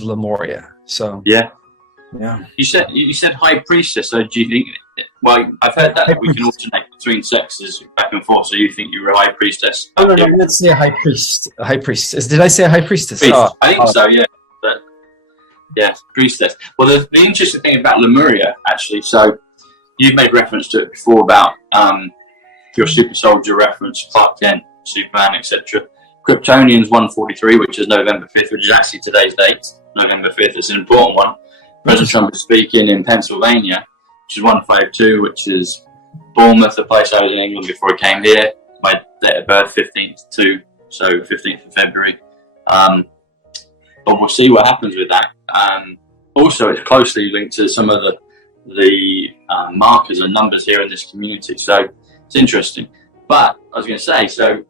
of Lemuria. So yeah. yeah. You said high priestess. So do you think? Well, I've heard that we can alternate between sexes back and forth. So you think you were a high priestess? No, let's say a high priest. A high priestess. Did I say a high priestess? I think so. Yeah. But yeah, priestess. Well, the interesting thing about Lemuria, actually. So you've made reference to it before about your super soldier reference, Clark Kent, Superman, etc. Kryptonian's 143, which is November 5th, which is actually today's date, November 5th. It's an important one. President Trump is speaking in Pennsylvania, which is 152, which is Bournemouth, the place I was in England before I came here. My date of birth, 15th so 15th of February. But we'll see what happens with that. Also, it's closely linked to some of the markers and numbers here in this community, so it's interesting. But I was going to say, so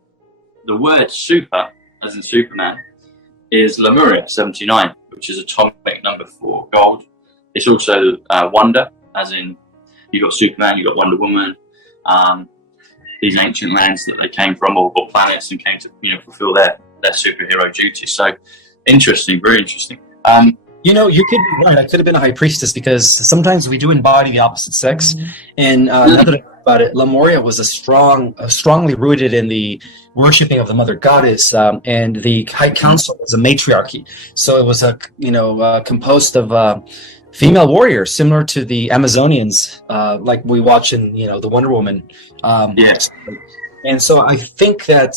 the word super, as in Superman, is Lemuria 79, which is atomic number for gold. It's also wonder, as in you got Superman, you got Wonder Woman, these ancient lands that they came from, or planets, and came to fulfill their superhero duties. So interesting, very interesting. You could be right. I could have been a high priestess, because sometimes we do embody the opposite sex. And now that I think about it, Lemuria was strongly rooted in the worshiping of the mother goddess, and the high council was a matriarchy. So it was composed of female warriors, similar to the Amazonians, like we watch in the Wonder Woman. Yes. And so I think that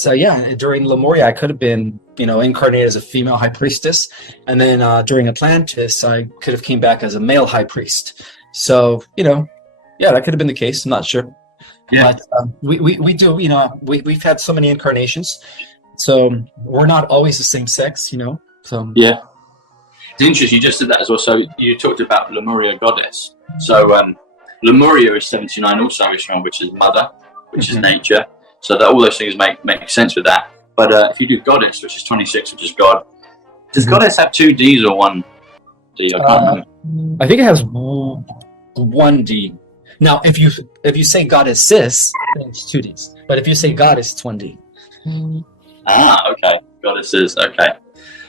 during Lemuria I could have been incarnated as a female high priestess, and then during Atlantis I could have came back as a male high priest. So that could have been the case. I'm not sure. Yeah. But we do, we've had so many incarnations, so we're not always the same sex, So yeah, it's interesting. You just did that as well. So you talked about Lemuria goddess. So Lemuria is 79 also, which is mother, which is nature. So that all those things make sense with that. But if you do goddess, which is 26, which is God, does goddess have 2 D's or 1 D? I can't remember. I think it has 1 D. Now, if you say goddesses, then it's 2 Ds. But if you say goddess, it's 1 D. Okay. Goddesses. Okay.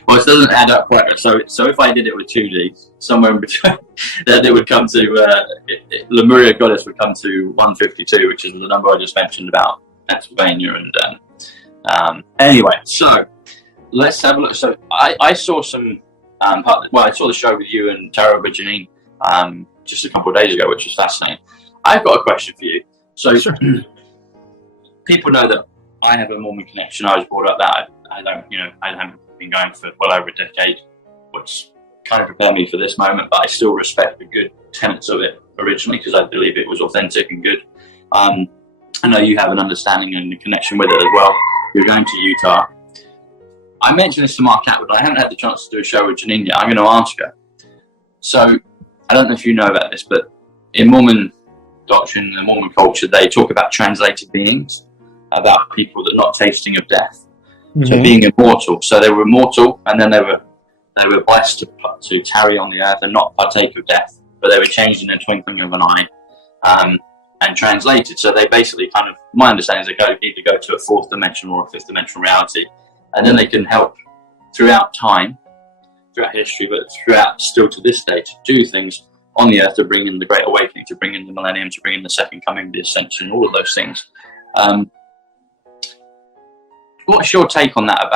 Well, it doesn't add up quite. So if I did it with 2 Ds, somewhere in between, then it would come to Lemuria goddess would come to 152, which is the number I just mentioned about Pennsylvania. And anyway, so let's have a look. So I saw some. I saw the show with you and Tara Janine just a couple of days ago, which was fascinating. I've got a question for you. So sure. People know that I have a Mormon connection. I was brought up that I haven't been going for well over a decade, which kind of prepared me for this moment, but I still respect the good tenets of it originally, because I believe it was authentic and good. I know you have an understanding and a connection with it as well. You're going to Utah. I mentioned this to Mark Atwood. I haven't had the chance to do a show with Janine yet. I'm going to ask her. So I don't know if you know about this, but in Mormon doctrine, in the Mormon culture, they talk about translated beings, about people that are not tasting of death, so being immortal. So they were immortal, and then they were blessed to tarry on the earth and not partake of death, but they were changed in the twinkling of an eye, and translated. So they basically my understanding is they either go to a 4th dimension or a 5th dimensional reality, and then they can help throughout time, throughout history, but throughout still to this day, to do things on the earth to bring in the Great Awakening, to bring in the millennium, to bring in the second coming, the ascension, all of those things. What's your take on that?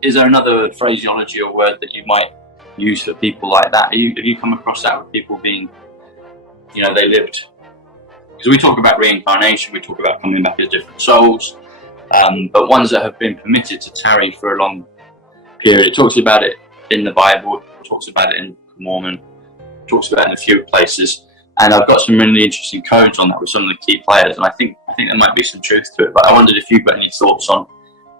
Is there another phraseology or word that you might use for people like that? Have you come across that with people being, they lived? Because we talk about reincarnation, we talk about coming back as different souls, but ones that have been permitted to tarry for a long period. It talks about it in the Bible, it talks about it in Mormon, it talks about it in a few places, and I've got some really interesting codes on that with some of the key players, and I think there might be some truth to it. But I wondered if you've got any thoughts on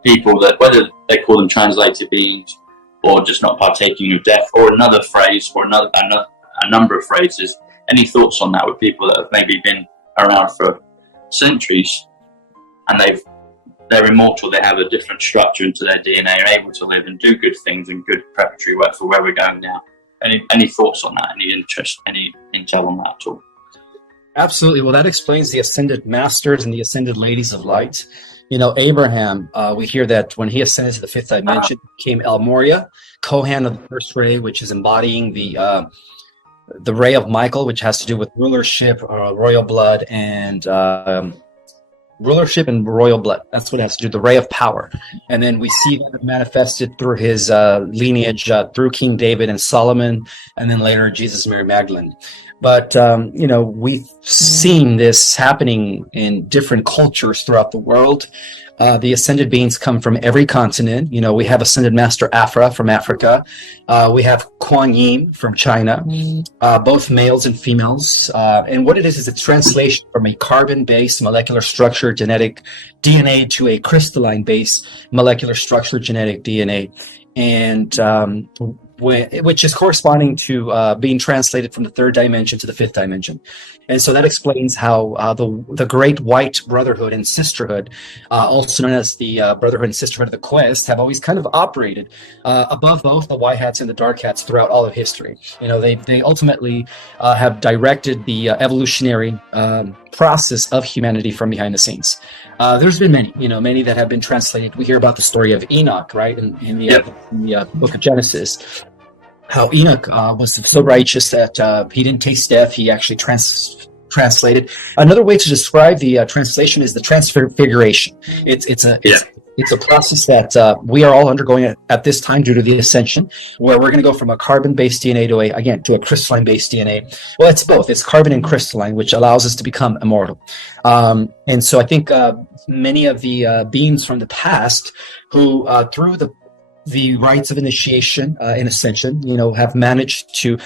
people that, whether they call them translated beings or just not partaking of death, or another phrase, or a number of phrases. Any thoughts on that with people that have maybe been around for centuries and they're immortal, they have a different structure into their DNA, are able to live and do good things and good preparatory work for where we're going now? Any thoughts on that? Any interest? Any intel on that at all? Absolutely. Well, that explains the ascended masters and the ascended ladies of light. Abraham, we hear that when he ascended to the fifth dimension, came El Moria, Kohan of the first ray, which is embodying the ray of Michael, which has to do with rulership, royal blood, and rulership and royal blood. That's what it has to do, the ray of power. And then we see that manifested through his lineage, through King David and Solomon, and then later Jesus, Mary Magdalene. But, we've seen this happening in different cultures throughout the world. The ascended beings come from every continent. We have Ascended Master Afra from Africa. We have Kuan Yin from China, both males and females. And what it is a translation from a carbon-based molecular structure genetic DNA to a crystalline-based molecular structure genetic DNA. And which is corresponding to being translated from the third dimension to the fifth dimension. And so that explains how the Great White Brotherhood and Sisterhood, also known as the Brotherhood and Sisterhood of the Quest, have always kind of operated above both the white hats and the dark hats throughout all of history. They ultimately have directed the evolutionary process of humanity from behind the scenes. There's been many that have been translated. We hear about the story of Enoch, right, in the book of Genesis. How Enoch was so righteous that he didn't taste death. He actually translated. Another way to describe the translation is the transfiguration. It's a process that we are all undergoing at this time due to the ascension, where we're going to go from a carbon-based DNA to a crystalline-based DNA. Well, it's both. It's carbon and crystalline, which allows us to become immortal. And so I think many of the beings from the past who, through the rites of initiation in ascension, have managed to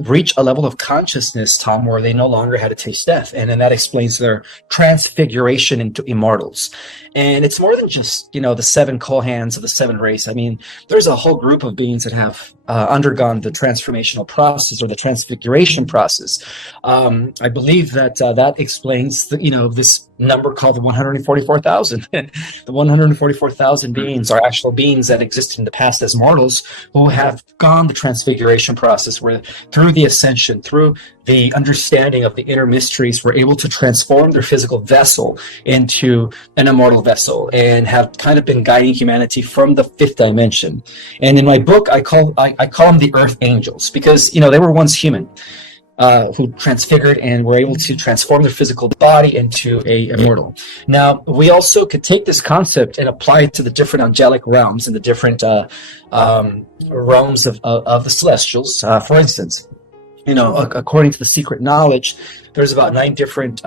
reach a level of consciousness, Tom, where they no longer had to taste death. And then that explains their transfiguration into immortals. And it's more than just, the seven Kohans of the seven race. I mean, there's a whole group of beings that have undergone the transformational process or the transfiguration process. I believe that explains this number called the 144,000. The 144,000 beings are actual beings that existed in the past as mortals who have gone the transfiguration process, where through the ascension, through the understanding of the inner mysteries, were able to transform their physical vessel into an immortal vessel, and have kind of been guiding humanity from the fifth dimension. And in my book, I call them the Earth Angels, because they were once human, who transfigured and were able to transform their physical body into a immortal. Now, we also could take this concept and apply it to the different angelic realms and the different realms of the celestials. For instance, according to the secret knowledge, there's about 9 different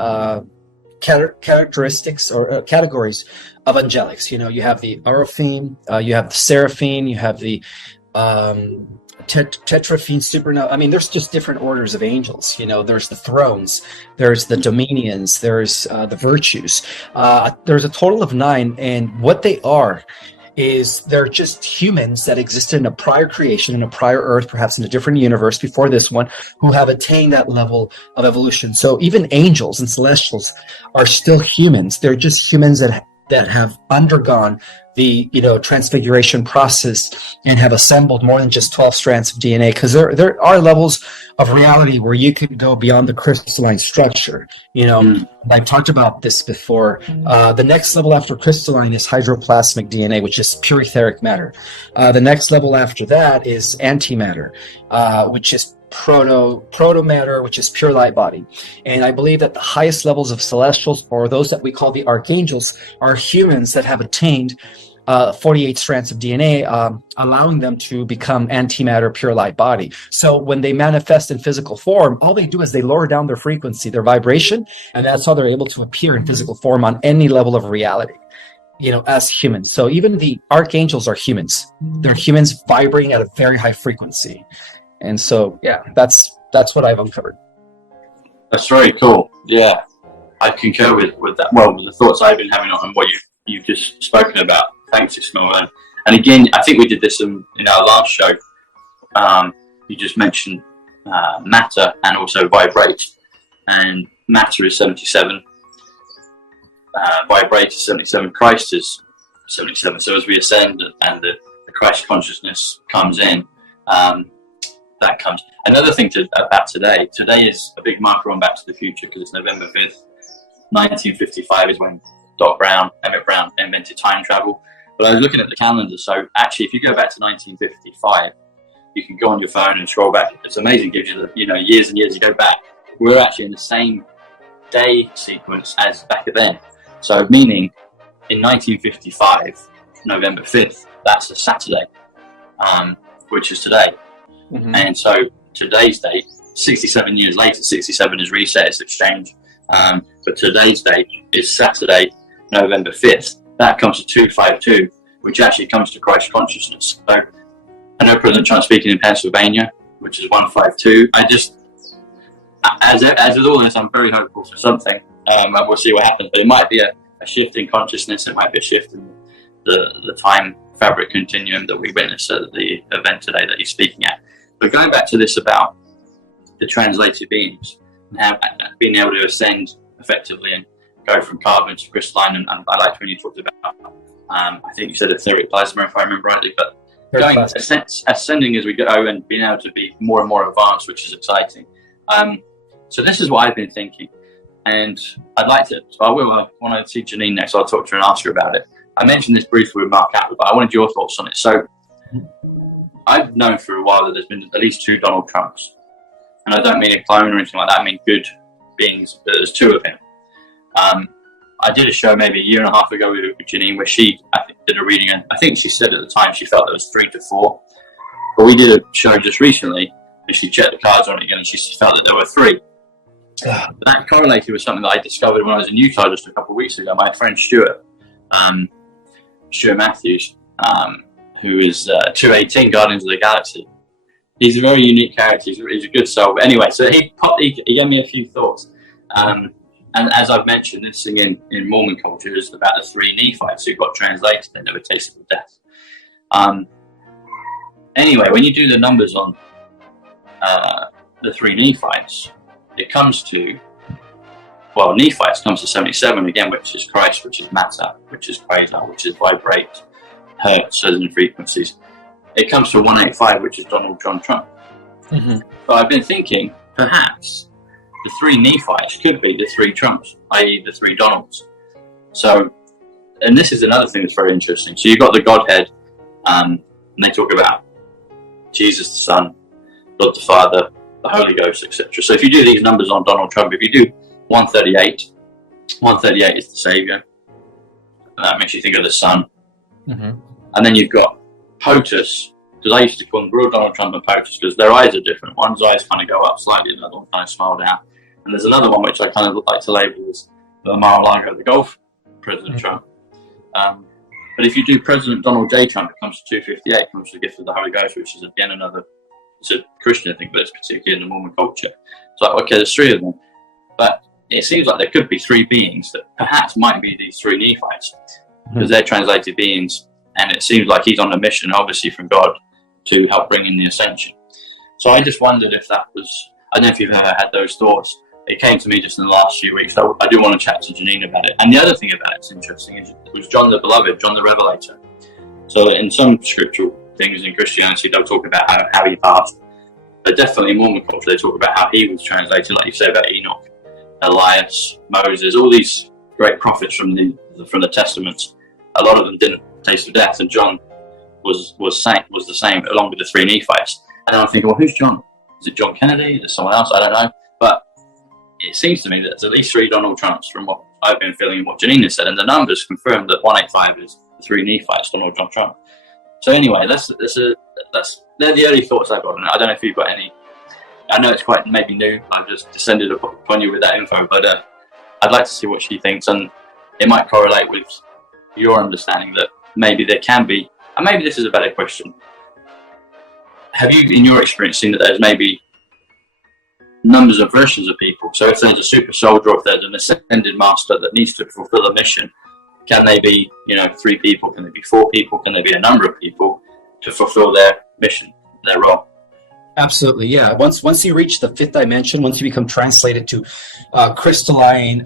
characteristics or categories of angelics. You have the Araphim, you have the Seraphim, you have the Tetraphine, Supernova. I mean, there's just different orders of angels. There's the thrones, there's the dominions, there's the virtues. There's a total of 9, and what they are is they're just humans that existed in a prior creation, in a prior Earth, perhaps in a different universe before this one, who have attained that level of evolution. So even angels and celestials are still humans. They're just humans that have undergone the transfiguration process and have assembled more than just 12 strands of DNA, because there are levels of reality where you could go beyond the crystalline structure. I've talked about this before. The next level after crystalline is hydroplasmic DNA, which is pure etheric matter. The next level after that is antimatter, which is proto-matter, which is pure light body. And I believe that the highest levels of celestials, or those that we call the archangels, are humans that have attained 48 strands of DNA, allowing them to become antimatter, pure light body. So when they manifest in physical form, all they do is they lower down their frequency, their vibration, and that's how they're able to appear in physical form on any level of reality, as humans. So even the archangels are humans. They're humans vibrating at a very high frequency. And so, that's what I've uncovered. That's very cool. Yeah, I concur with that. Well, with the thoughts I've been having on what you've just spoken about. Thanks, Ismael. And again, I think we did this in our last show. You just mentioned matter and also vibrate. And matter is 77. Vibrate is 77. Christ is 77. So as we ascend and the Christ consciousness comes in, that comes. Another thing about today. Today is a big marker on Back to the Future, because it's November 5th. 1955 is when Doc Brown, Emmett Brown invented time travel. But I was looking at the calendar, so actually if you go back to 1955, you can go on your phone and scroll back. It's amazing, it gives you the years and years you go back. We're actually in the same day sequence as back then. So meaning in 1955, November 5th, that's a Saturday, which is today. Mm-hmm. And so today's date, 67 years later, 67 is reset, it's exchange. But today's date is Saturday, November 5th. That comes to 252, which actually comes to Christ consciousness. So I know President Trump speaking in Pennsylvania, which is 152. I just, as with all this, I'm very hopeful for something. And we'll see what happens. But it might be a shift in consciousness. It might be a shift in the time fabric continuum that we witnessed at the event today that he's speaking at. But going back to this about the translated beings and how being able to ascend effectively and go from carbon to crystalline, and I liked when you talked about, I think you said etheric plasma, if I remember rightly, but going ascending as we go and being able to be more and more advanced, which is exciting. So this is what I've been thinking, and I'd like to. So I will. When I see Janine next, I'll talk to her and ask her about it. I mentioned this briefly with Mark Atwood, but I wanted your thoughts on it. So I've known for a while that there's been at least 2 Donald Trumps, and I don't mean a clone or anything like that. I mean good beings, but there's 2 of him. I did a show maybe a year and a half ago with Janine where she, I think, did a reading, and I think she said at the time she felt there was 3 to 4. But we did a show just recently, and she checked the cards on it again, and she felt that there were 3. That correlated with something that I discovered when I was in Utah just a couple of weeks ago. My friend Stuart Matthews, who is 218 Guardians of the Galaxy. He's a very unique character. He's a good soul. But anyway, so he gave me a few thoughts. And as I've mentioned, this thing in Mormon culture is about the 3 Nephites who got translated and never tasted death. Anyway, when you do the numbers on the 3 Nephites, it comes to, well, Nephites comes to 77 again, which is Christ, which is matter, which is quasar, which is vibrate, hertz, and frequencies. It comes to 185, which is Donald John Trump. Mm-hmm. But I've been thinking, perhaps the 3 Nephites could be the 3 Trumps, i.e. the 3 Donalds. So, and this is another thing that's very interesting. So you've got the Godhead, and they talk about Jesus the Son, God the Father, the Holy Ghost, etc. So if you do these numbers on Donald Trump, if you do 138 is the Savior. And that makes you think of the Son. Mm-hmm. And then you've got POTUS, because I used to call them real Donald Trump and POTUS because their eyes are different. One's eyes kind of go up slightly, the other one kind of smile down. And there's another one which I kind of like to label as the Mar-a-Lago, the Gulf President Trump. But if you do President Donald J. Trump, it comes to 258, comes to the gift of the Holy Ghost, which is again another, it's a Christian thing, but it's particularly in the Mormon culture. So, okay, there's 3 of them. But it seems like there could be 3 beings that perhaps might be these 3 Nephites, because they're translated beings, and it seems like he's on a mission, obviously from God, to help bring in the ascension. So I just wondered if that was, I don't know if you've ever had those thoughts. It came to me just in the last few weeks. So I do want to chat to Janine about it. And the other thing about it's interesting is it was John the Beloved, John the Revelator. So in some scriptural things in Christianity, they'll talk about how he passed. But definitely in Mormon culture, they talk about how he was translated, like you say about Enoch, Elias, Moses, all these great prophets from the Testaments. A lot of them didn't taste of death, and John was the same, along with the 3 Nephites. And then I'm thinking, well, who's John? Is it John Kennedy? Is it someone else? I don't know. But it seems to me that there's at least 3 Donald Trumps from what I've been feeling and what Janine has said, and the numbers confirm that 185 is the 3 Nephites, Donald John Trump. So anyway, they're the early thoughts I've got on it. I don't know if you've got any. I know it's quite maybe new. I've just descended upon you with that info, but I'd like to see what she thinks, and it might correlate with your understanding that maybe there can be, and maybe this is a better question. Have you, in your experience, seen that there's maybe numbers of versions of people? So if there's a super soldier, or if there's an ascended master that needs to fulfill a mission, can they be, 3 people? Can they be 4 people? Can there be a number of people to fulfill their mission, their role? Absolutely, yeah. Once you reach the 5th dimension, once you become translated to crystalline /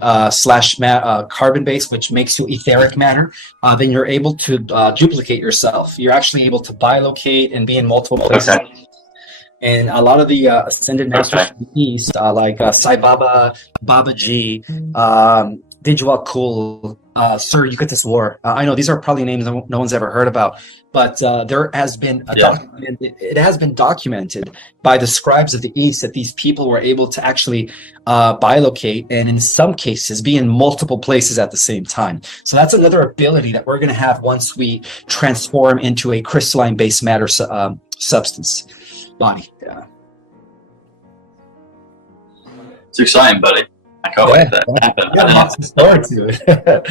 carbon base, which makes you etheric matter, then you're able to duplicate yourself. You're actually able to bilocate and be in multiple places. Okay. And a lot of the ascended masters from the East, like Sai Baba, Babaji, Dijwal Kul, Sir, you get this war. I know these are probably names no one's ever heard about, but there has been it has been documented by the scribes of the East that these people were able to actually bilocate, and in some cases be in multiple places at the same time. So that's another ability that we're going to have once we transform into a crystalline base matter substance body. Yeah. It's exciting, buddy. I can't wait for that to happen. Yeah, lots to forward to it.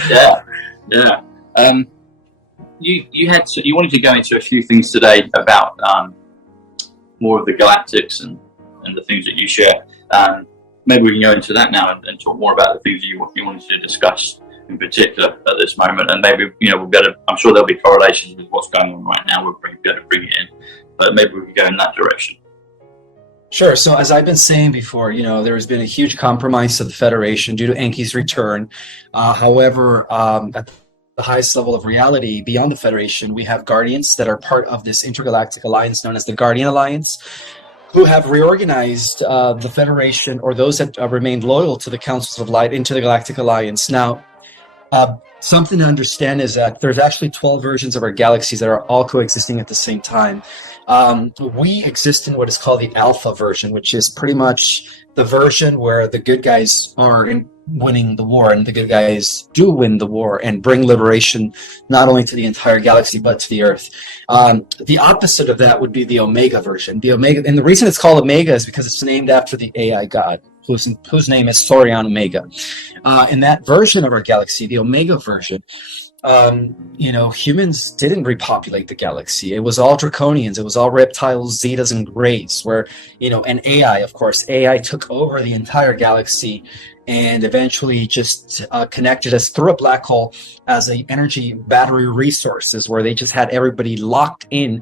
Yeah. You wanted to go into a few things today about more of the galactics and the things that you share. Maybe we can go into that now and talk more about the things that you wanted to discuss in particular at this moment. And maybe we'll get I'm sure there'll be correlations with what's going on right now. We'll be able to bring it in, but maybe we can go in that direction. Sure. So as I've been saying before, there has been a huge compromise of the Federation due to Enki's return. However, at the highest level of reality beyond the Federation, we have Guardians that are part of this intergalactic alliance known as the Guardian Alliance, who have reorganized the Federation, or those that remained loyal to the Councils of Light, into the Galactic Alliance. Now, something to understand is that there's actually 12 versions of our galaxies that are all coexisting at the same time. We exist in what is called the Alpha version, which is pretty much the version where the good guys are winning the war, and the good guys do win the war and bring liberation not only to the entire galaxy but to the Earth. The opposite of that would be the Omega version. The Omega, and the reason it's called Omega is because it's named after the AI god, whose name is Sorion Omega. In that version of our galaxy, the Omega version, humans didn't repopulate the galaxy. It was all draconians. It was all reptiles, zetas, and greys, where, and AI, of course, AI took over the entire galaxy and eventually just connected us through a black hole as a energy battery resources, where they just had everybody locked in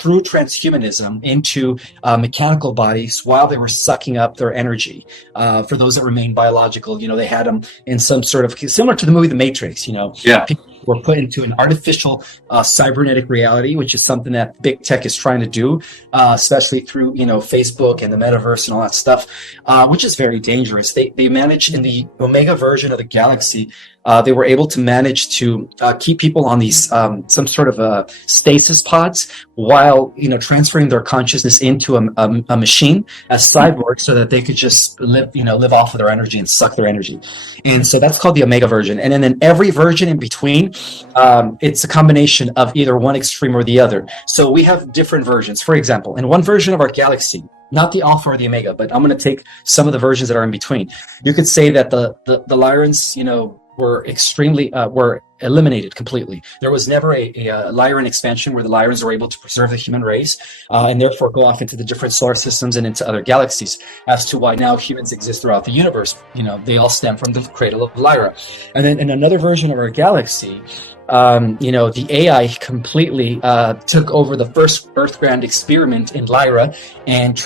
through transhumanism into mechanical bodies while they were sucking up their energy. For those that remain biological, they had them in some sort of, similar to the movie The Matrix, people were put into an artificial cybernetic reality, which is something that big tech is trying to do, especially through, Facebook and the metaverse and all that stuff, which is very dangerous. They managed in the Omega version of the galaxy, they were able to manage to keep people on these some sort of stasis pods while transferring their consciousness into a machine as cyborgs, so that they could just live off of their energy and suck their energy. And so that's called the Omega version. And then in every version in between, it's a combination of either one extreme or the other. So we have different versions. For example, in one version of our galaxy, not the Alpha or the Omega, but I'm going to take some of the versions that are in between. You could say that the Lyrans, were extremely were eliminated completely. There was never a Lyran expansion where the Lyrans were able to preserve the human race and therefore go off into the different solar systems and into other galaxies, as to why now humans exist throughout the universe. They all stem from the cradle of Lyra. And then in another version of our galaxy, the AI completely took over the first Earth Grand experiment in Lyra and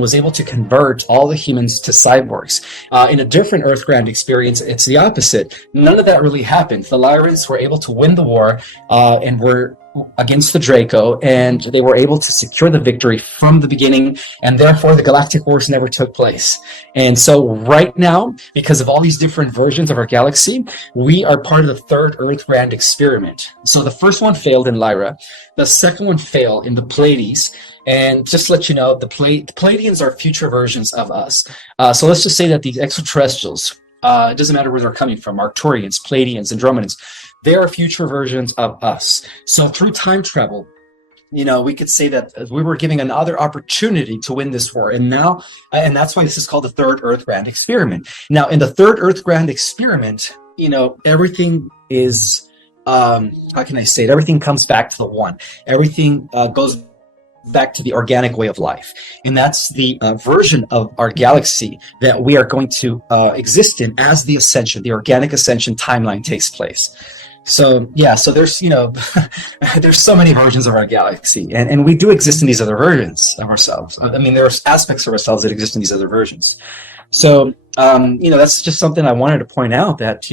was able to convert all the humans to cyborgs. In a different Earth Grand experience, it's the opposite. None of that really happened. The Lyrans were able to win the war and were against the Draco, and they were able to secure the victory from the beginning, and therefore the Galactic Wars never took place. And so right now, because of all these different versions of our galaxy, we are part of the third Earth Grand experiment. So the first one failed in Lyra, the second one failed in the Pleiades, and just to let you know, the Pleiadians are future versions of us. So let's just say that these extraterrestrials, it doesn't matter where they're coming from, Arcturians, Pleiadians, Andromedans, they are future versions of us. So through time travel, we could say that we were giving another opportunity to win this war. And that's why this is called the third Earth Grand experiment. Now, in the third Earth Grand experiment, everything is, how can I say it? Everything comes back to the one. Everything goes back to the organic way of life. And that's the version of our galaxy that we are going to exist in as the ascension, the organic ascension timeline takes place. So there's, there's so many versions of our galaxy, and we do exist in these other versions of ourselves. I mean, there are aspects of ourselves that exist in these other versions. So, that's just something I wanted to point out, that,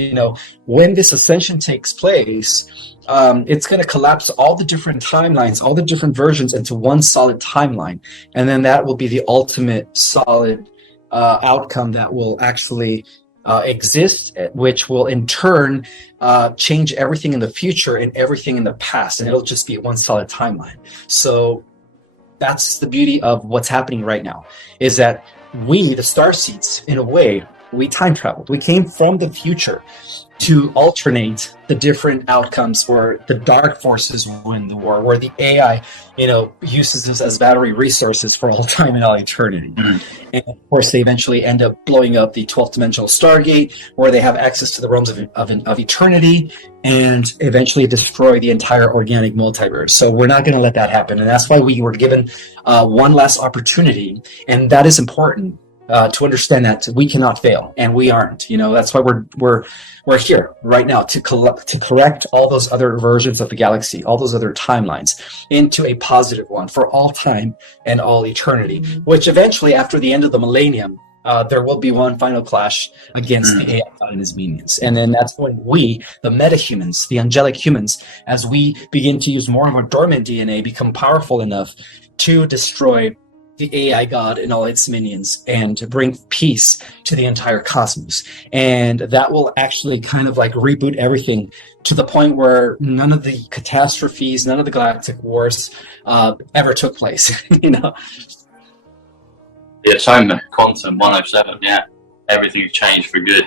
when this ascension takes place, it's going to collapse all the different timelines, all the different versions into one solid timeline. And then that will be the ultimate solid outcome that will actually exist, which will in turn change everything in the future and everything in the past, and it'll just be one solid timeline. So that's the beauty of what's happening right now, is that we, the starseeds, in a way, we time traveled. We came from the future to alternate the different outcomes where the dark forces win the war, where the AI, uses this as battery resources for all time and all eternity. And of course, they eventually end up blowing up the 12th dimensional Stargate, where they have access to the realms of eternity, and eventually destroy the entire organic multiverse. So we're not going to let that happen. And that's why we were given one last opportunity. And that is important. To understand that we cannot fail, and we aren't. That's why we're here right now to correct all those other versions of the galaxy, all those other timelines, into a positive one for all time and all eternity. Which eventually, after the end of the millennium, there will be one final clash against the AI and his minions, and then that's when we, the metahumans, the angelic humans, as we begin to use more of our dormant DNA, become powerful enough to destroy the AI god and all its minions, and to bring peace to the entire cosmos. And that will actually kind of like reboot everything to the point where none of the catastrophes, none of the galactic wars ever took place. The atonement, quantum 107, everything changed for good.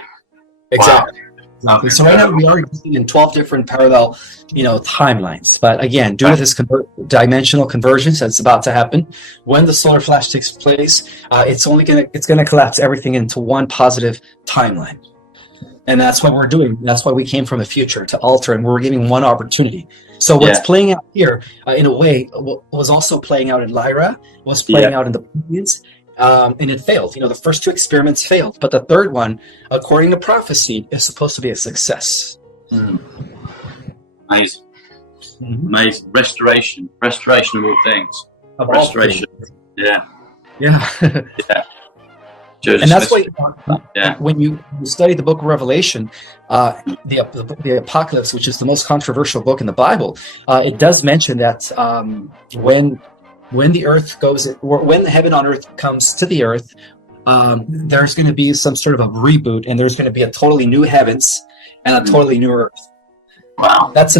Exactly. Wow. Exactly. So right now we are existing in 12 different parallel, timelines. But again, due to this dimensional convergence that's about to happen, when the solar flash takes place, it's gonna collapse everything into one positive timeline. And that's what we're doing. That's why we came from the future, to alter, and we're giving one opportunity. So what's playing out here, in a way, was also playing out in Lyra, was playing out in the Pleiadians. And it failed. The first two experiments failed, but the third one, according to prophecy, is supposed to be a success. Amazing. Amazing. Restoration of all things. Restoration. Yeah. Joseph and that's Smith. why when you study the book of Revelation, the Apocalypse, which is the most controversial book in the Bible, it does mention that when the earth goes, when the heaven on earth comes to the earth, there's going to be some sort of a reboot, and there's going to be a totally new heavens and a totally new earth. Wow, that's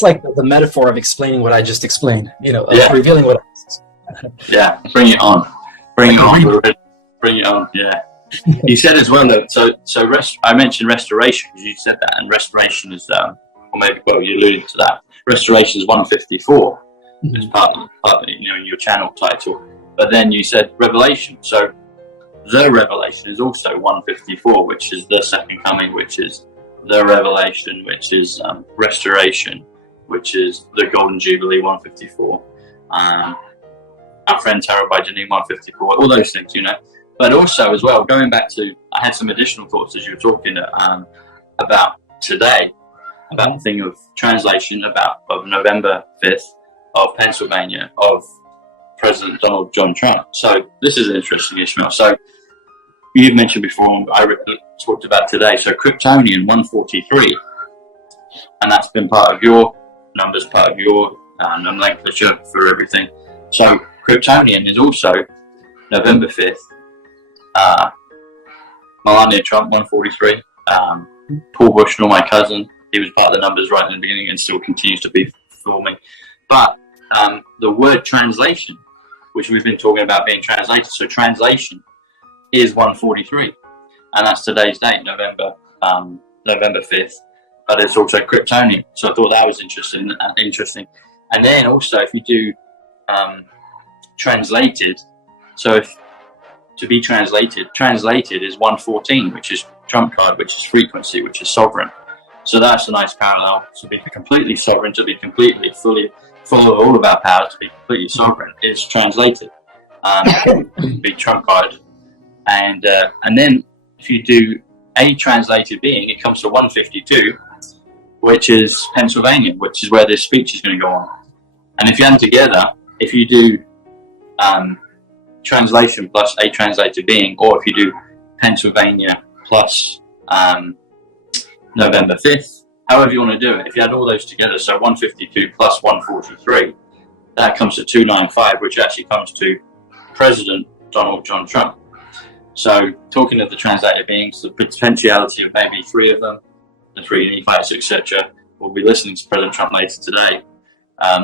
like the metaphor of explaining what I just explained. Revealing what. Bring it on. Yeah. You said as well that I mentioned restoration because you said that, and restoration is you alluded to that. Restoration is 154. It's part of your channel title, but then you said revelation. So the revelation is also 154, which is the second coming, which is the revelation, which is restoration, which is the golden jubilee 154. Our friend Tarot by Janine 154. All those things, But also as well, going back to, I had some additional thoughts as you were talking about today, about the thing of translation of November 5th. Of Pennsylvania, of President Donald John Trump. So this is interesting, Ishmael. So you mentioned before, I talked about today, so Kryptonian 143, and that's been part of your numbers, part of your nomenclature for everything. So Kryptonian is also November 5th, Melania Trump 143, Paul Bushnell, my cousin, he was part of the numbers right in the beginning and still continues to be for me. But the word translation, which we've been talking about being translated, so translation is 143, and that's today's date, November 5th. But it's also Kryptonian, so I thought that was interesting. And then also, if you do translated, so if to be translated is 114, which is trump card, which is frequency, which is sovereign. So that's a nice parallel. To be completely sovereign, to be completely fully full of all of our powers, to be completely sovereign is translated. Big trump card, and then if you do a translated being, it comes to 152, which is Pennsylvania, which is where this speech is going to go on. And if you add them together, if you do translation plus a translated being, or if you do Pennsylvania plus November 5th, however you want to do it, if you add all those together, so 152 plus 143, that comes to 295, which actually comes to President Donald John Trump. So talking of the translated beings, the potentiality of maybe 3 of them, the 3 Nephites, etc. We'll be listening to President Trump later today.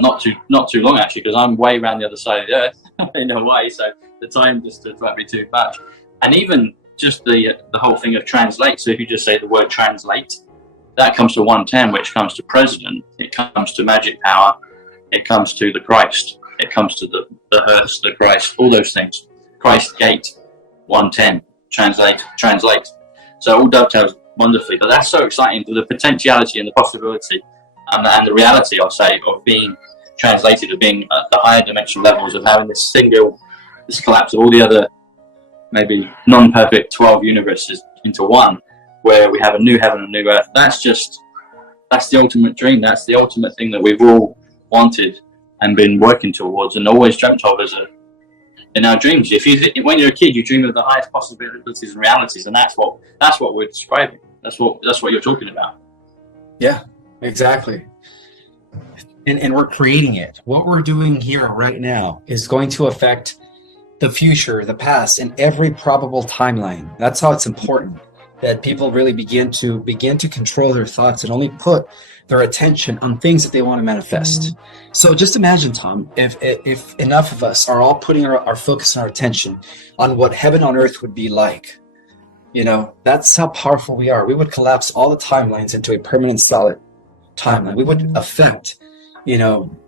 Not too long actually, because I'm way around the other side of the earth in Hawaii, so the time just won't be too much. And even just the whole thing of translate. So if you just say the word translate, that comes to 110, which comes to president. It comes to magic power. It comes to the Christ. It comes to the hearse, the Christ, all those things. Christ gate, 110, translate. So it all dovetails wonderfully. But that's so exciting, the potentiality and the possibility and the reality, I'll say, of being translated, of being at the higher dimensional levels, of having this collapse of all the other maybe non-perfect 12 universes into one, where we have a new heaven and a new earth. That's the ultimate dream. That's the ultimate thing that we've all wanted and been working towards and always dreamt of in our dreams. When you're a kid, you dream of the highest possibilities and realities, and that's what we're describing. That's what you're talking about. Yeah, exactly. And we're creating it. What we're doing here right now is going to affect the future, the past, and every probable timeline. That's how it's important that people really begin to control their thoughts and only put their attention on things that they want to manifest. So just imagine, Tom, if enough of us are all putting our focus and our attention on what heaven on earth would be like, that's how powerful we are. We would collapse all the timelines into a permanent solid timeline. We would affect,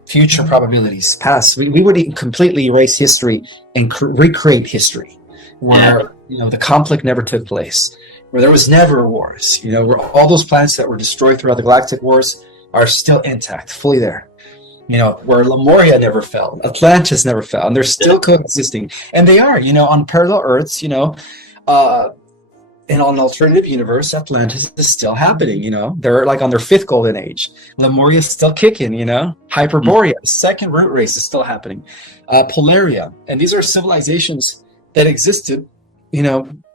future probabilities, past. We would completely erase history and recreate history where, the conflict never took place, where there was never wars, where all those planets that were destroyed throughout the galactic wars are still intact, fully there. Where Lemuria never fell, Atlantis never fell, and they're still coexisting. And they are, on parallel Earths, in an alternative universe, Atlantis is still happening, They're like on their 5th golden age. Lemuria is still kicking, Hyperborea, second root race is still happening. Polaria. And these are civilizations that existed,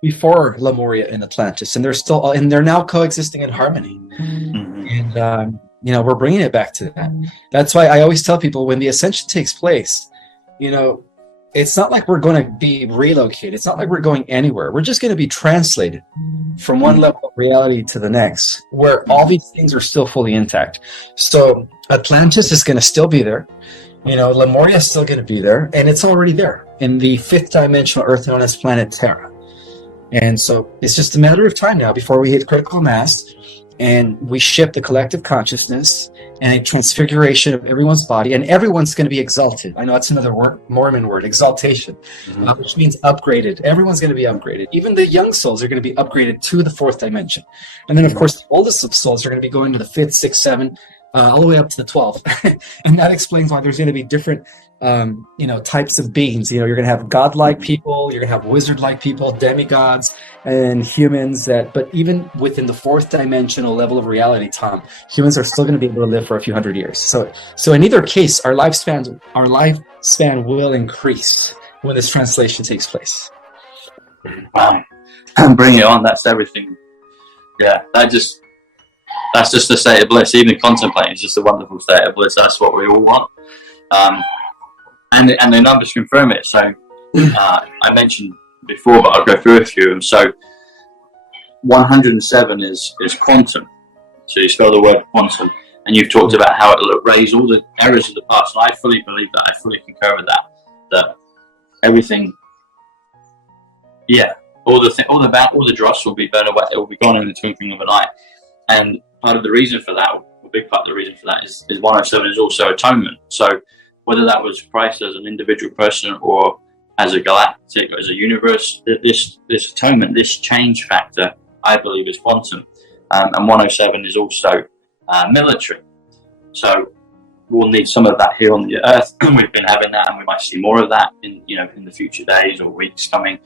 before Lemuria and Atlantis. And they're now coexisting in harmony. Mm-hmm. And, we're bringing it back to that. That's why I always tell people when the ascension takes place, it's not like we're going to be relocated. It's not like we're going anywhere. We're just going to be translated from one level of reality to the next, where all these things are still fully intact. So Atlantis is going to still be there. Lemuria is still going to be there, and it's already there in the 5th dimensional Earth known as planet Terra. And so it's just a matter of time now before we hit critical mass and we shift the collective consciousness and a transfiguration of everyone's body, and everyone's going to be exalted. I know that's another Mormon word, exaltation, which means upgraded. Everyone's going to be upgraded. Even the young souls are going to be upgraded to the 4th dimension. And then, of course, the oldest of souls are going to be going to the 5th, 6th, 7th, all the way up to the 12th. And that explains why there's going to be different types of beings. You're going to have godlike people, you're going to have wizard-like people, demigods, and humans but even within the 4th dimensional level of reality, Tom, humans are still going to be able to live for a few hundred years. So in either case, our lifespan will increase when this translation takes place. Wow. Bring it on. That's everything. Yeah, that's just a state of bliss. Even contemplating is just a wonderful state of bliss. That's what we all want. And the numbers confirm it. So I mentioned before, but I'll go through a few of them. So 107 is quantum. So you spell the word quantum, and you've talked about how it'll erase all the errors of the past. And I fully believe that. I fully concur with that. That everything, all the dross will be burned away. It will be gone in the twinkling of an eye. And part of the reason for that, a big part of the reason for that is 107 is also atonement. So whether that was Christ as an individual person or as a galactic, or as a universe, this atonement, this change factor, I believe is quantum. And 107 is also military. So we'll need some of that here on the earth. We've been having that, and we might see more of that in the future days or weeks coming.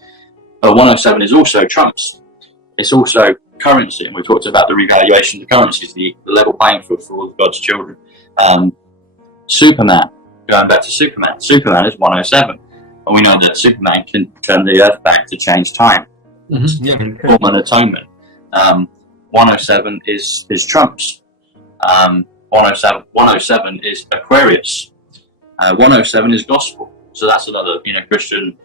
But 107 is also trumps. It's also currency, and we talked about the revaluation of the currencies, the level playing field for all of God's children. Superman, going back to Superman is 107, and we know that Superman can turn the earth back to change time. Form an atonement. 107 is trumps. 107 is Aquarius. 107 is gospel. So that's another Christian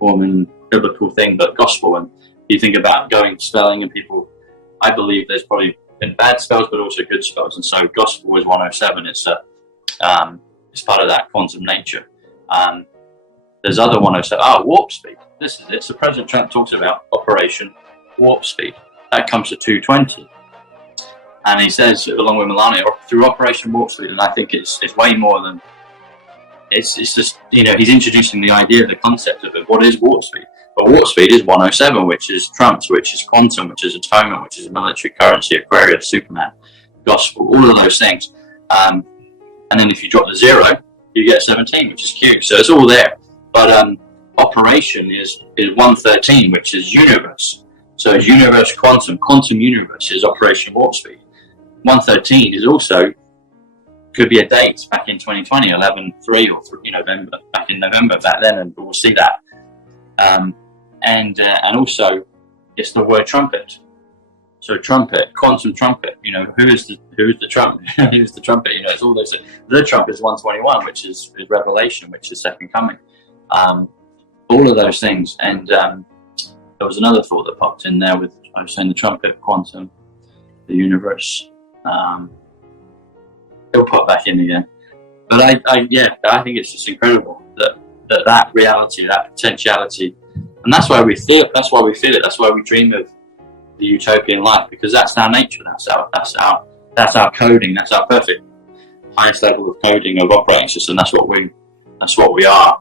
Mormon biblical thing, but gospel. And you think about going spelling, and people, I believe there's probably been bad spells, but also good spells. And so gospel is 107. It's part of that quantum nature. There's other 107. Warp speed. This is it. So President Trump talks about Operation Warp Speed. That comes to 220. And he says, along with Melania, through Operation Warp Speed, and I think it's way more than, it's just, he's introducing the idea, the concept of it. What is warp speed? But warp speed is 107, which is trumps, which is quantum, which is atonement, which is military currency, Aquarius, Superman, gospel, all of those things. And then if you drop the 0, you get 17, which is Q. So it's all there. But operation is 113, which is universe. So it's universe quantum universe is Operation Warp Speed. 113 is also, could be a date back in 2020, 11/3 or November, back in November back then, and we'll see that. And also it's the word trumpet. So trumpet, quantum trumpet, who is the trumpet? Who's the trumpet? It's all those. The trumpet is 121, which is Revelation, which is second coming. All of those things. And there was another thought that popped in there with, I was saying, the trumpet, quantum, the universe. It'll pop back in again. But I think it's just incredible that reality, that potentiality, and that's why we feel it. That's why we dream of the utopian life, because that's our nature. That's our coding. That's our perfect highest level of coding of operating system. That's what we are,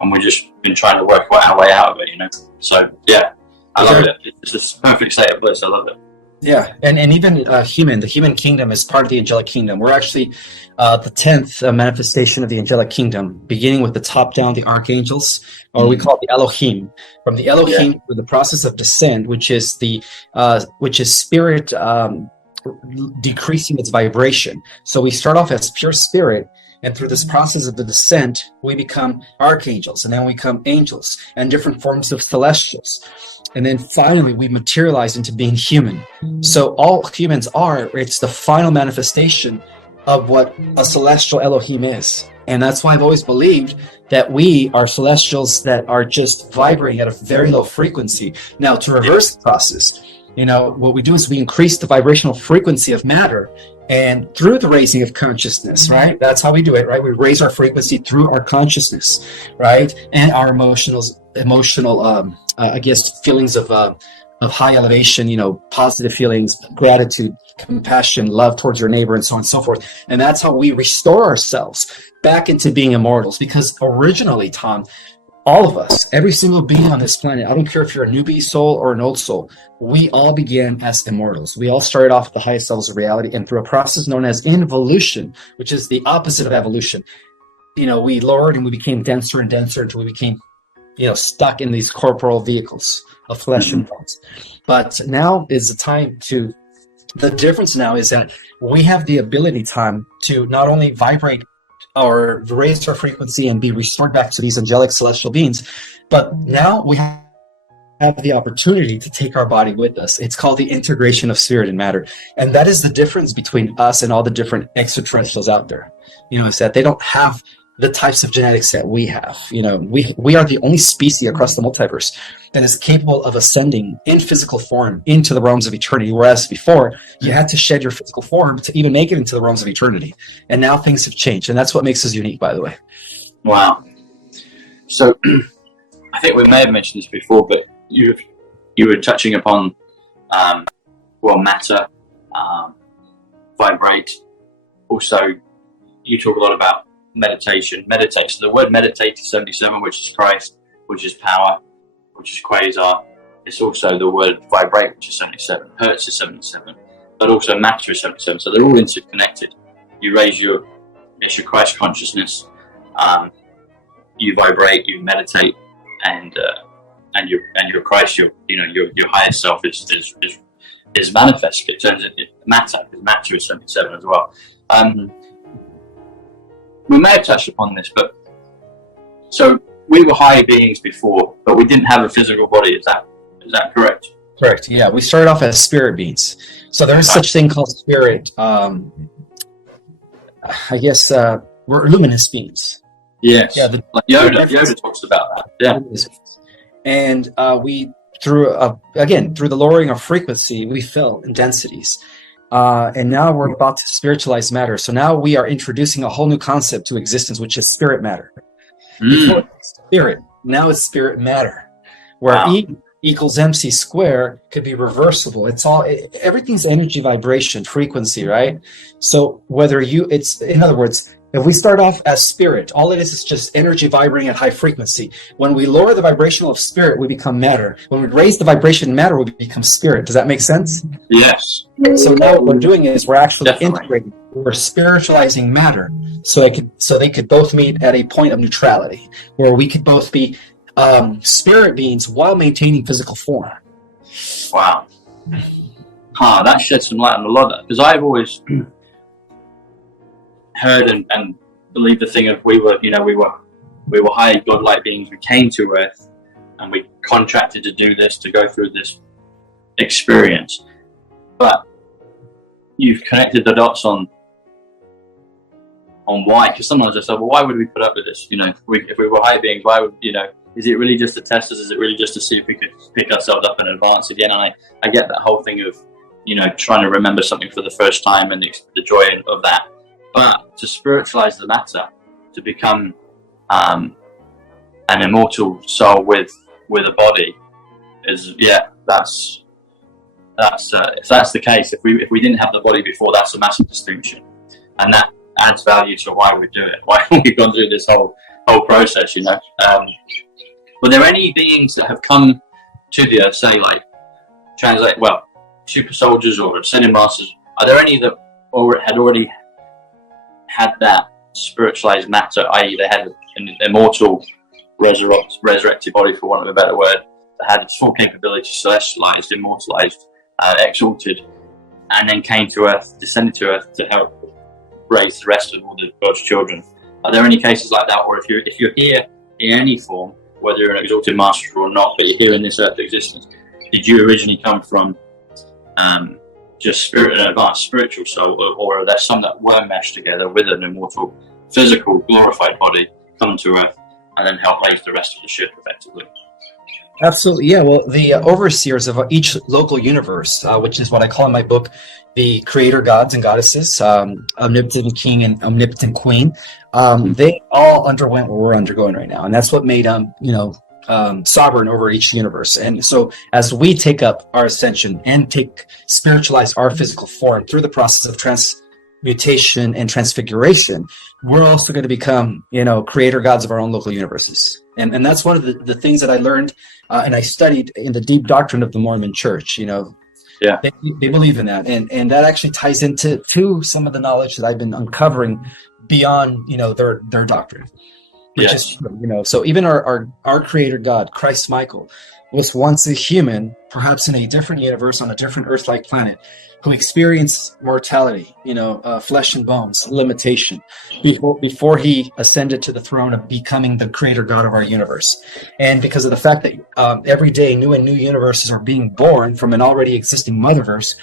and we've just been trying to work our way out of it. So yeah, I love it. It's just a perfect state of bliss. I love it. Yeah, and even the human kingdom is part of the angelic kingdom. We're actually the 10th manifestation of the angelic kingdom, beginning with the top down, the archangels, or we call it the Elohim. From the Elohim to the process of descent, which is spirit decreasing its vibration. So we start off as pure spirit, and through this process of the descent, we become archangels, and then we become angels and different forms of celestials. And then finally, we materialize into being human. So all humans it's the final manifestation of what a celestial Elohim is. And that's why I've always believed that we are celestials that are just vibrating at a very low frequency. Now, to reverse the process, what we do is we increase the vibrational frequency of matter, and through the raising of consciousness, right? That's how we do it, right? We raise our frequency through our consciousness, right? And our emotional, feelings of high elevation, positive feelings, gratitude, compassion, love towards your neighbor, and so on and so forth. And that's how we restore ourselves back into being immortals. Because originally, Tom, all of us, every single being on this planet, I don't care if you're a newbie soul or an old soul, we all began as immortals. We all started off at the highest levels of reality, and through a process known as involution, which is the opposite of evolution, we lowered and we became denser and denser until we became, stuck in these corporal vehicles of flesh and bones. But now is the time the difference now is that we have the ability, Tom, to not only vibrate or raise our frequency and be restored back to these angelic celestial beings, but now we have the opportunity to take our body with us. It's called the integration of spirit and matter. And that is the difference between us and all the different extraterrestrials out there. Is that they don't have the types of genetics that we have. We are the only species across the multiverse that is capable of ascending in physical form into the realms of eternity, whereas before you had to shed your physical form to even make it into the realms of eternity. And now things have changed, and that's what makes us unique, by the way. Wow. So I think we may have mentioned this before, but you were touching upon matter, vibrate. Also, you talk a lot about meditation. Meditate. So the word meditate is 77, which is Christ, which is power, which is quasar. It's also the word vibrate, which is 77. Hertz is 77, but also matter is 77. So they're all interconnected. You raise your Christ consciousness. You vibrate. You meditate, and your Christ, your highest self is manifest. It turns into matter. Matter is 77 as well. We may have touched upon this, but so we were high beings before, but we didn't have a physical body. Is that correct? Correct. Yeah, we started off as spirit beings. So there is such thing called spirit. I guess we're luminous beings. Yes. Yeah. Like Yoda talks about that. Yeah. and we through the lowering of frequency, we fell in densities. And now we're about to spiritualize matter. So now we are introducing a whole new concept to existence, which is spirit matter. Before it's spirit, now it's spirit matter, where E equals MC square could be reversible. Everything's energy, vibration, frequency, right? So in other words, if we start off as spirit, all it is just energy vibrating at high frequency. When we lower the vibration of spirit, we become matter. When we raise the vibration matter, we become spirit. Does that make sense? Yes. So now what we're doing is we're actually Definitely. integrating, we're spiritualizing matter, so they could both meet at a point of neutrality, where we could both be spirit beings while maintaining physical form. Wow. That sheds some light on a lot of that, because I've always heard and believed the thing of we were high godlike beings. We came to Earth and we contracted to do this, to go through this experience. But you've connected the dots on why, because sometimes I say, well, why would we put up with this? If we were high beings, why would, is it really just to test us? Is it really just to see if we could pick ourselves up and advance again? And I get that whole thing of, trying to remember something for the first time and the joy of that. But to spiritualize the matter, to become an immortal soul with a body, that's if that's the case. If we didn't have the body before, that's a massive distinction, and that adds value to why we do it, why we've gone through this whole process. Were there any beings that have come to the Earth, say super soldiers or ascended masters? Are there any that had already had that spiritualized matter, i.e. they had an immortal resurrected body, for want of a better word, that had its full capability, celestialized, immortalized, exalted, and then came to Earth, descended to Earth to help raise the rest of all the God's children? Are there any cases like that? Or if you're here in any form, whether you're an exalted master or not, but you're here in this earth existence, did you originally come from just spirit and advanced spiritual soul, or are there some that were meshed together with an immortal, physical, glorified body, come to Earth and then help raise the rest of the ship effectively? Absolutely, yeah. Well, the overseers of each local universe, which is what I call in my book the creator gods and goddesses, omnipotent king and omnipotent queen, they all underwent what we're undergoing right now, and that's what made sovereign over each universe. And so as we take up our ascension and spiritualize our physical form through the process of transmutation and transfiguration, we're also going to become creator gods of our own local universes. And that's one of the things that I learned and I studied in the deep doctrine of the Mormon Church. They believe in that, and that actually ties into some of the knowledge that I've been uncovering beyond their doctrine. Which is true, so even our creator God, Christ Michael, was once a human, perhaps in a different universe on a different Earth-like planet, who experienced mortality, flesh and bones, limitation, before he ascended to the throne of becoming the creator God of our universe. And because of the fact that every day new and new universes are being born from an already existing motherverse,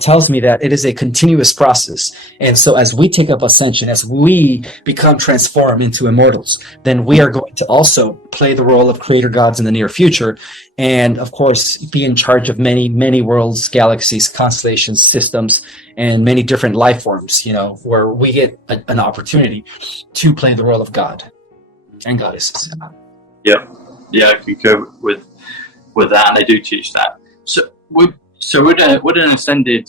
tells me that it is a continuous process. And so as we take up ascension, as we become transformed into immortals, then we are going to also play the role of creator gods in the near future. And of course, be in charge of many, many worlds, galaxies, constellations, systems, and many different life forms, where we get an opportunity to play the role of God and goddesses. Yeah, I concur with that, and they do teach that. So would an ascended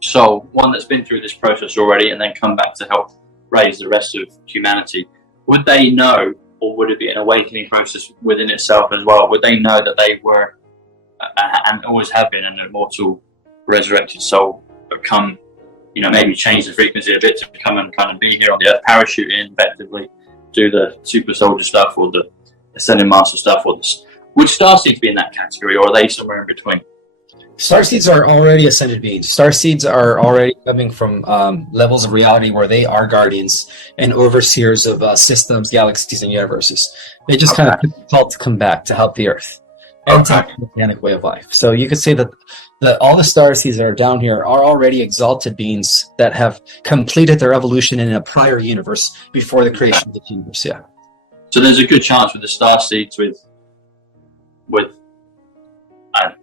soul, one that's been through this process already and then come back to help raise the rest of humanity, would they know, or would it be an awakening process within itself as well? Would they know that they were and always have been an immortal resurrected soul, but come, maybe change the frequency a bit to come and kind of be here on the Earth, parachute in effectively, do the super soldier stuff or the ascended master stuff, or this? Would starseeds be in that category, or are they somewhere in between? Starseeds are already ascended beings. Starseeds are already coming from levels of reality where they are guardians and overseers of systems, galaxies, and universes. They just kind of called to come back to help the Earth and to the organic way of life. So you could say that all the starseeds that are down here are already exalted beings that have completed their evolution in a prior universe before the creation of the universe. Yeah. So there's a good chance with the starseeds, with with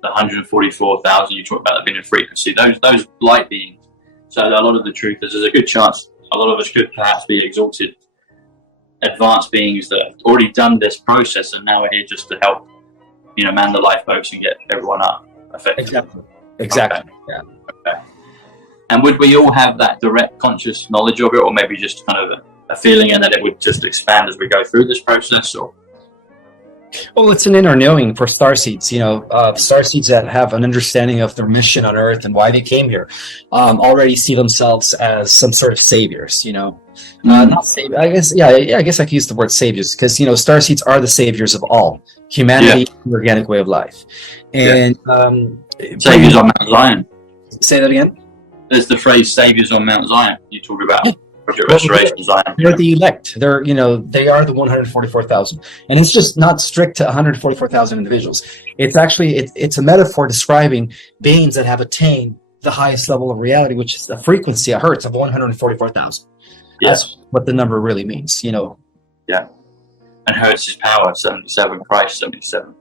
the 144,000 you talk about that being a frequency, those light beings. So a lot of the truth is there's a good chance a lot of us could perhaps be exalted, advanced beings that have already done this process, and now we're here just to help, man the lifeboats and get everyone up effectively. Exactly. Okay. Yeah. Okay. And would we all have that direct conscious knowledge of it, or maybe just kind of a feeling, and that it would just expand as we go through this process? Or Well, it's an inner knowing for starseeds. Starseeds that have an understanding of their mission on Earth and why they came here already see themselves as some sort of saviors. Not savior. I guess. Yeah. I guess I could use the word saviors because starseeds are the saviors of all humanity, the organic way of life. And saviors on Mount Zion. Say that again. There's the phrase "saviors on Mount Zion." You talk about. Restoration Zion. They're the elect. They're, they are the 144,000, and it's just not strict to 144,000 individuals. It's actually it's a metaphor describing beings that have attained the highest level of reality, which is a frequency, a hertz of 144,000. That's what the number really means. Yeah, and hertz is power. 77, Christ 77.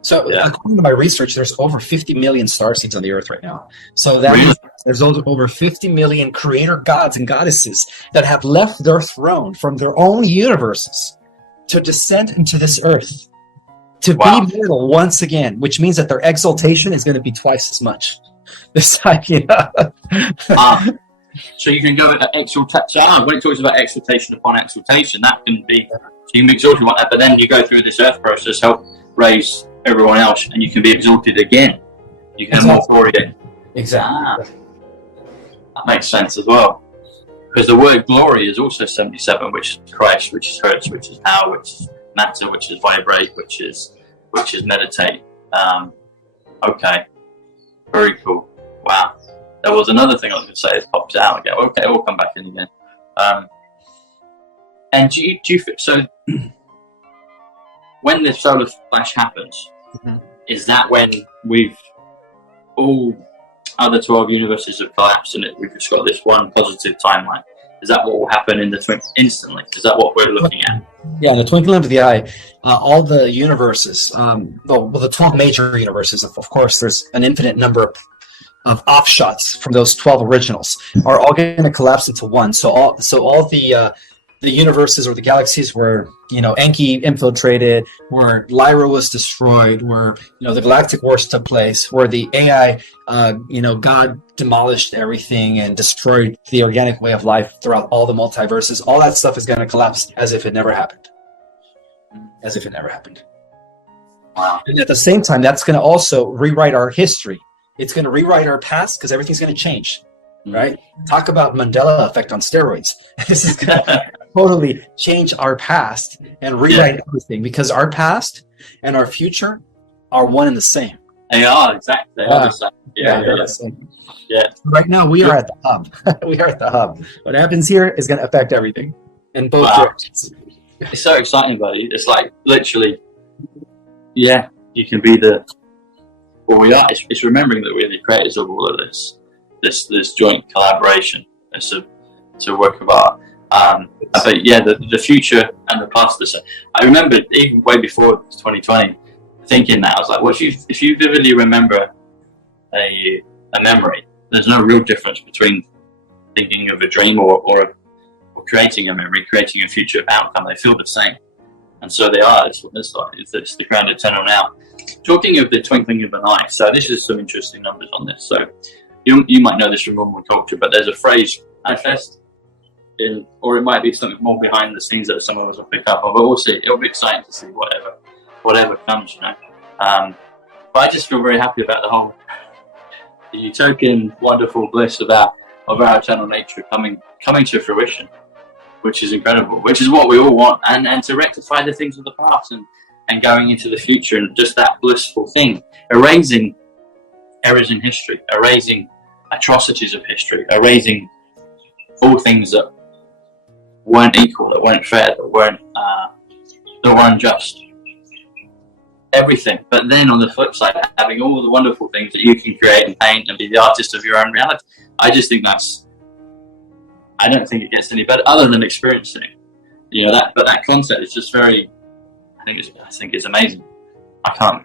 So according to my research, there's over 50 million starseeds on the Earth right now. So that means there's over 50 million creator gods and goddesses that have left their throne from their own universes to descend into this Earth, to be mortal once again, which means that their exaltation is going to be twice as much this time. So you can go exaltation. When it talks about exaltation upon exaltation, that can be, so you can be exalted like that, but then you go through this Earth process, help raise everyone else, and you can be exalted again. You can have more glory again. Exactly. That makes sense as well, because the word glory is also 77, which is Christ, which is hertz, which is power, which is matter, which is vibrate, which is meditate. Okay, very cool. Wow, there was another thing I was going to say. It pops out again. Okay, we'll come back in again. And do you so? When the solar flash happens, is that when all other 12 universes have collapsed and we've just got this one positive timeline? Is that what will happen in the instantly? Is that what we're looking at? Yeah, in the twinkling of the eye, all the universes, the 12 major universes, of course, there's an infinite number of offshots from those 12 originals, are all going to collapse into one. So all the universes or the galaxies where Enki infiltrated, where Lyra was destroyed, where the galactic wars took place, where the AI God demolished everything and destroyed the organic way of life throughout all the multiverses. All that stuff is going to collapse as if it never happened. Wow. And at the same time, that's going to also rewrite our history. It's going to rewrite our past because everything's going to change. Right? Talk about Mandela effect on steroids. This is going to totally change our past and rewrite everything, because our past and our future are one and the same. They are, exactly. They are the same. Yeah. Right now, we are at the hub. We are at the hub. What happens here is going to affect everything in both directions. It's so exciting, buddy. It's like literally, you can be we are. It's remembering that we're the creators of all of this. This joint collaboration. It's a work of art. But the future and the past. I remember even way before 2020 thinking that. I was like, well, if you vividly remember a memory, there's no real difference between thinking of a dream or creating a memory, creating a future outcome. They feel the same, and so they are. It's the ground eternal now. Talking of the twinkling of an eye. So this is some interesting numbers on this. So. You might know this from normal culture, but there's a phrase, manifest, or it might be something more behind the scenes that some of us will pick up on, but we'll see. It'll be exciting to see whatever comes, But I just feel very happy about the utopian, wonderful bliss of our eternal nature coming to fruition, which is incredible, which is what we all want, and to rectify the things of the past and going into the future, and just that blissful thing, erasing errors in history, erasing atrocities of history, erasing all things that weren't equal, that weren't fair, that were unjust. Everything. But then on the flip side, having all the wonderful things that you can create and paint and be the artist of your own reality. I just think I don't think it gets any better other than experiencing it. But that concept is just very I think it's amazing. I can't.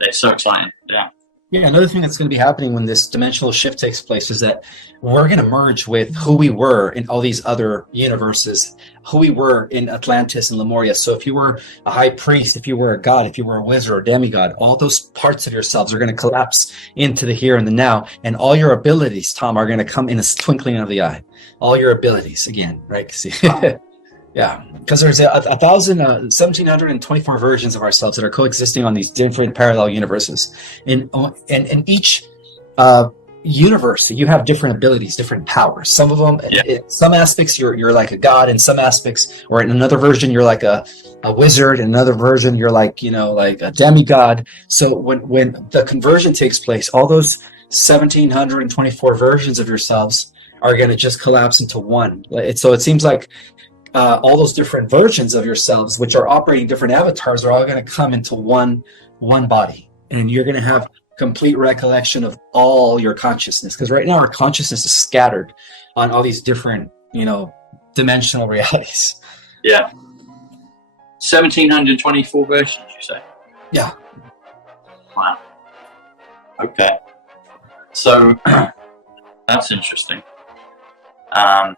They're so exciting. Yeah. Yeah, another thing that's going to be happening when this dimensional shift takes place is that we're going to merge with who we were in all these other universes, who we were in Atlantis and Lemuria. So if you were a high priest, if you were a god, if you were a wizard or demigod, all those parts of yourselves are going to collapse into the here and the now. And all your abilities, Tom, are going to come in a twinkling of the eye. All your abilities again, right? See? Yeah, because there's 1,724 versions of ourselves that are coexisting on these different parallel universes. And in each universe, you have different abilities, different powers. Some of them, in some aspects, you're like a god. In some aspects, or in another version, you're like a wizard. In another version, you're like like a demigod. So when the conversion takes place, all those 1,724 versions of yourselves are going to just collapse into one. So it seems like all those different versions of yourselves, which are operating different avatars, are all going to come into one body, and you're going to have complete recollection of all your consciousness. Because right now our consciousness is scattered on all these different, dimensional realities. Yeah. 1,724 versions, you say? Yeah. Wow. Okay. So that's interesting. That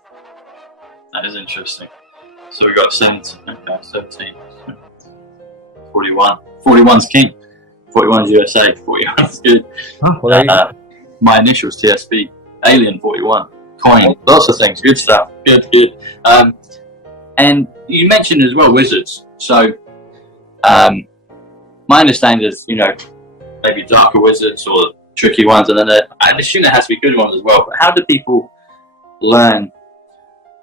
is interesting. So we got 17. Okay, 17. 41. 41's king. 41's USA. 41's good. My initials TSB. Alien 41. Coin. Lots of things. Good stuff. Good. And you mentioned as well wizards. So my understanding is, maybe darker wizards or tricky ones, and then I assume there has to be good ones as well. But how do people learn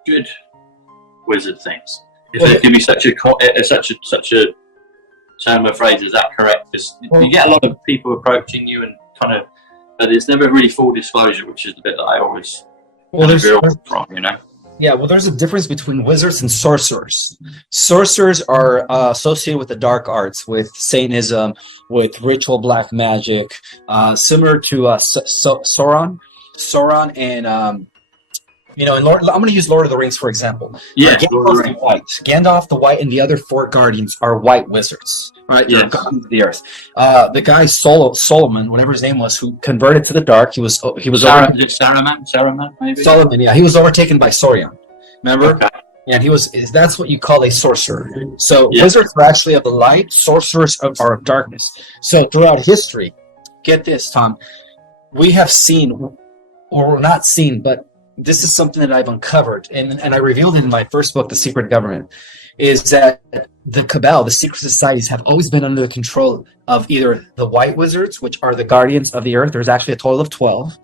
good wizard things? If there can be such a term of phrase, is that correct? Because you get a lot of people approaching you and but it's never really full disclosure, which is the bit that I always veer from, Yeah, well, there's a difference between wizards and sorcerers. Sorcerers are associated with the dark arts, with Satanism, with ritual black magic, similar to Sauron, and in Lord, I'm going to use Lord of the Rings for example. Yeah, Gandalf the White, and the other four guardians are white wizards. Right, they're guardians of the earth. The guy Solomon, whatever his name was, who converted to the dark, he was Saruman, maybe? Solomon, yeah, he was overtaken by Sauron. Remember? Okay. And that's what you call a sorcerer. So wizards are actually of the light, sorcerers are of darkness. So throughout history, get this, Tom, we have seen, or not seen, but this is something that I've uncovered, and I revealed it in my first book, The Secret Government, is that the Cabal, the secret societies, have always been under the control of either the white wizards, which are the guardians of the earth. There's actually a total of 12.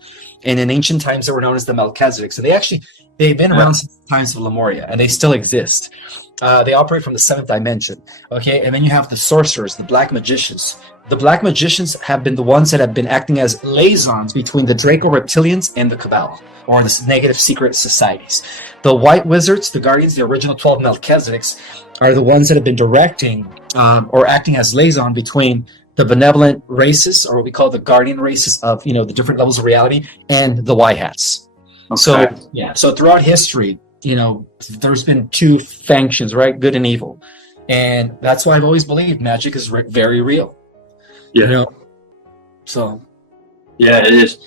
And in ancient times, they were known as the Melchizedek. So they've been around since the times of Lemuria, and they still exist. They operate from the seventh dimension. Okay, and then you have the sorcerers, the black magicians. The black magicians have been the ones that have been acting as liaisons between the Draco Reptilians and the Cabal, or the negative secret societies. The white wizards, the guardians, the original 12 Melchizedeks, are the ones that have been directing or acting as liaison between the benevolent races, or what we call the guardian races of the different levels of reality, and the white hats. Okay. So throughout history, there's been two factions, right? Good and evil. And that's why I've always believed magic is very real. Yeah. So. Yeah, it is.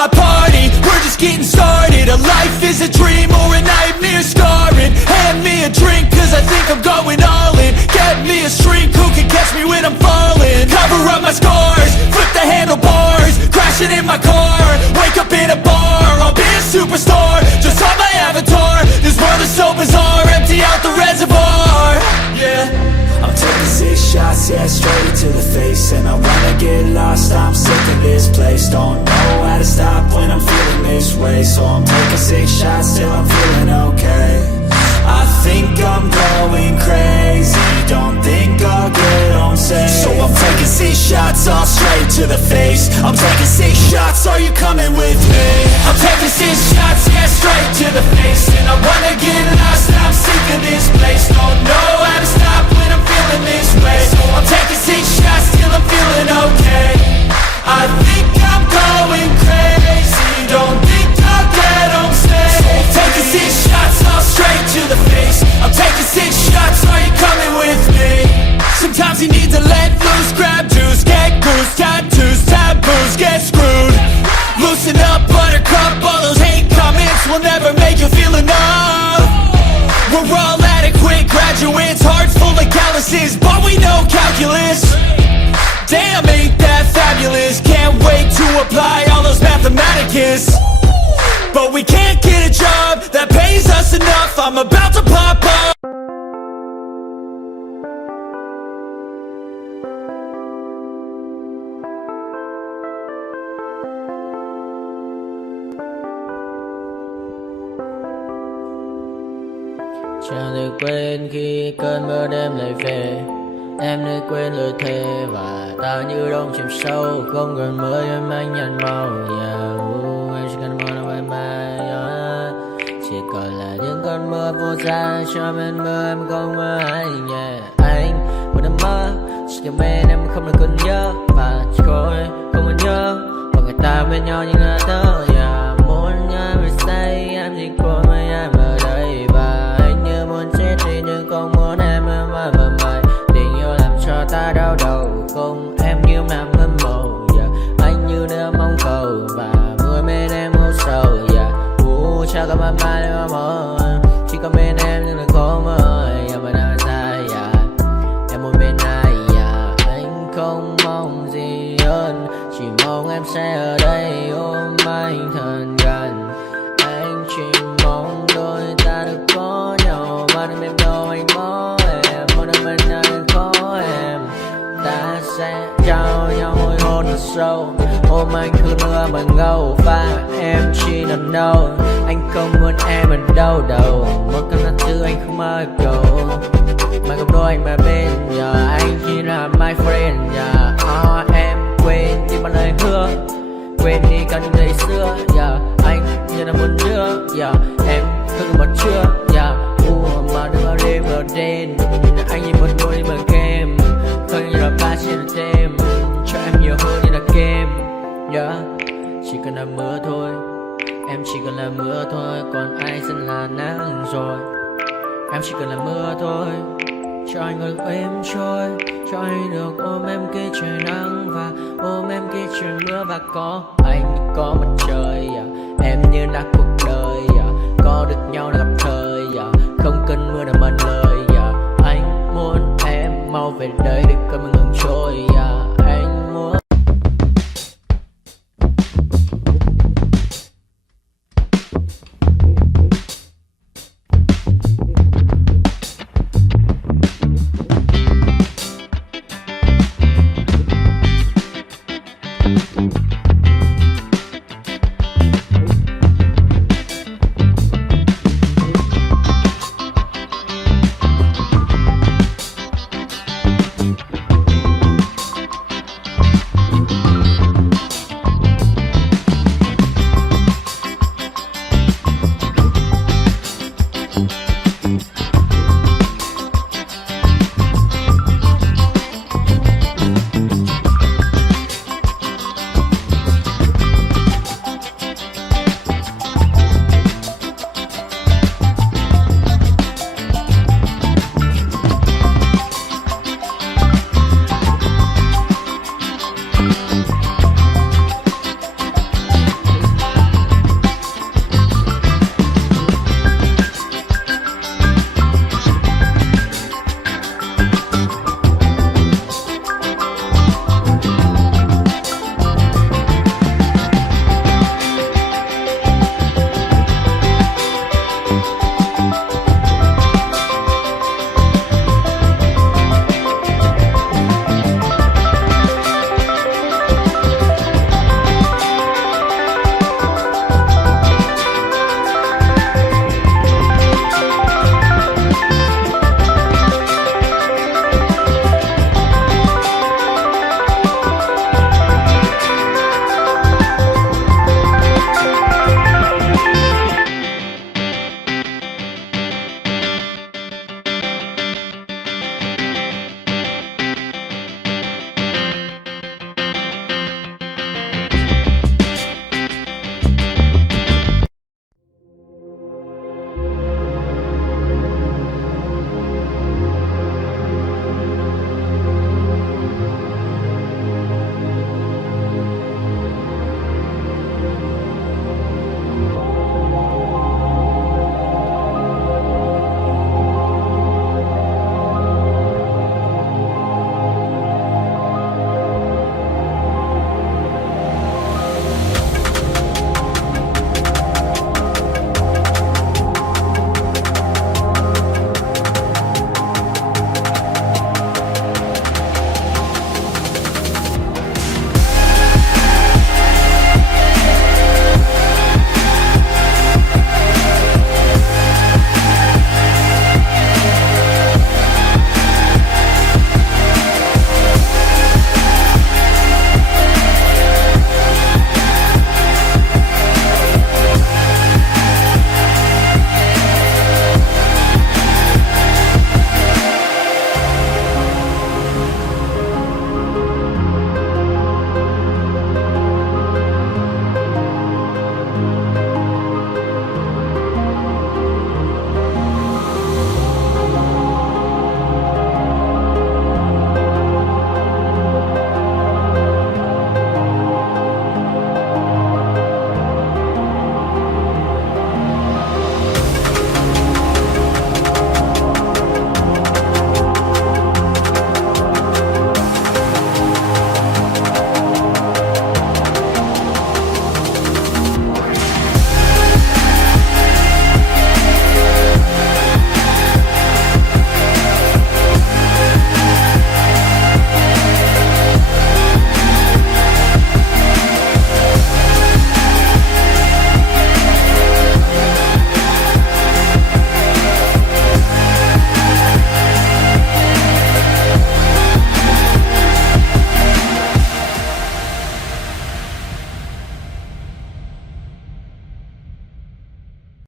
my party, we're just getting started. A life is a dream or a nightmare scarring. Hand me a drink cause I think I'm going all in. Get me a shrink who can catch me when I'm falling. Cover up my scars, flip the handlebars, crashing in my car, wake up in a bar. I'll be a superstar, just on my avatar. This world is so bizarre, empty out the reservoir. Yeah, I'm taking 6 shots, yeah, straight to the face. And I wanna get lost, I'm sick of this place. Don't know how to stop when I'm feeling this way. So I'm taking 6 shots till I'm feeling okay. I think I'm going crazy, don't think I'll get home safe. So I'm taking 6 shots, all straight to the face. I'm taking 6 shots, are you coming with me? I'm taking 6 shots, yeah, straight to the face. And I wanna get lost, I'm sick of this place. Don't know how to stop when I'm feeling this way. So I'm taking 6 shots till I'm feeling okay. I think I'm going crazy, don't think I'll get home safe. So I'm taking 6 shots, all straight to the face. I'm taking 6 shots, are you coming with me? Sometimes you need to let loose, grab juice, get goose, tattoos, taboos, get screwed. Loosen up, buttercup, all those hate comments will never make you feel enough. We're all adequate graduates, hearts full of calluses, but we know calculus. Damn, ain't that fabulous? Can't wait to apply all those mathematicus. But we can't get a job that pays us enough. I'm about to pop up. Chẳng thể quên khi cơn mưa đêm lại về. Em đã quên lời thề và ta như đông chìm sâu. Không cần mơ em anh nhận màu. Em chỉ cần mơ nào em ai. Chỉ còn là những cơn mưa vô giá. Cho bên mơ em không mơ anh. Anh vẫn đang mơ. Chỉ cần bên em không được cần nhớ. Và chỉ có em không còn nhớ. Và người ta bên nhau như là tớ. Muốn nhớ về say em chỉ có mấy em ở đây. Và anh như muốn chết đi nhưng không muốn em mơ mày. Tình yêu làm cho ta đau đầu. Không em như làm ngân màu. Anh như nếu mong cầu. Và mưa bên em ngô sầu. Chắc có mà mai em mơ. Chỉ có bên em nhưng là khó mơ. Mà đang dài em muốn bên ai. Anh không mong gì hơn. Chỉ mong em sẽ ở đây ôm anh thật gần. Anh chỉ mong đôi ta được có nhau. Mà đừng em đâu anh có em. Muốn em bên anh có em. Ta sẽ trao nhau môi hôn thật sâu. Ôm anh cứ mưa bằng ngâu. Và em chỉ nằm đâu. Anh không muốn em ở đâu đâu. Một cơn là thứ anh không mơ cầu. Mà không đôi anh mà bên nhà. Anh chỉ là my friend nhà. Em quên đi bằng lời hứa. Quên đi cả những ngày xưa. Anh như là muốn đưa. Em không còn chưa. Mà đừng bao đêm ở đêm. Anh như một đôi đi bằng kem. Không như là ba trên là thêm. Cho em nhiều hơn như là kem. Chỉ cần là mưa thôi. Em chỉ cần là mưa thôi. Còn ai sẽ là nắng rồi. Em chỉ cần là mưa thôi. Cho anh ngồi êm trôi. Cho anh được ôm em khi trời nắng. Và ôm em khi trời mưa. Và có anh có mặt trời. Em như là cuộc đời. Có được nhau là gặp thời. Không cần mưa để mần lời. Anh muốn em mau về đây để cơn mưa